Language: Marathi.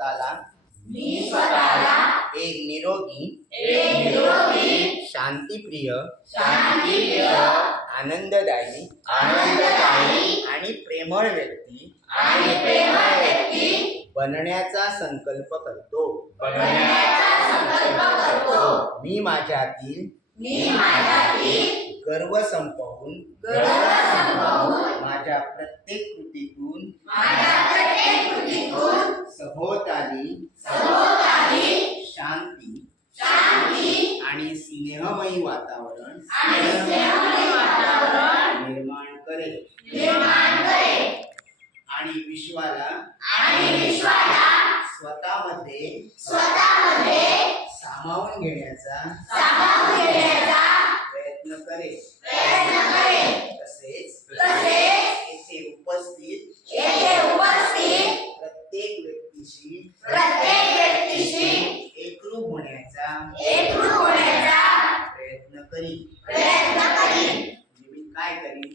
स्वतःला मी स्वतःला एक निरोगी एक निरोगी शांतीप्रिय शांतीप्रिय आनंददायी आनंददायी आणि प्रेमळ व्यक्ती आणि प्रेमळ व्यक्ती बनण्याचा संकल्प करतो. बनण्याचा संकल्प करतो. मी माझ्यातील मी माझ्यातील गर्व संपवून गर्व संपवून माझ्या प्रत्येक कृतीतून माझ्या प्रत्येक कृतीतून सभोवताली शांती शांती आणि स्नेहमयी वातावरण आणि स्नेहमय वातावरण निर्माण करेल निर्माण करेल आणि विश्वाला आणि विश्वाला स्वतःमध्ये स्वतःमध्ये सामावून घेण्याचा सामावून घेण्याचा व्यक्तीशी प्रत्येक व्यक्तीशी एकरूप होण्याचा एकरूप होण्याचा प्रयत्न करी प्रयत्न करी म्हणजे मी काय करी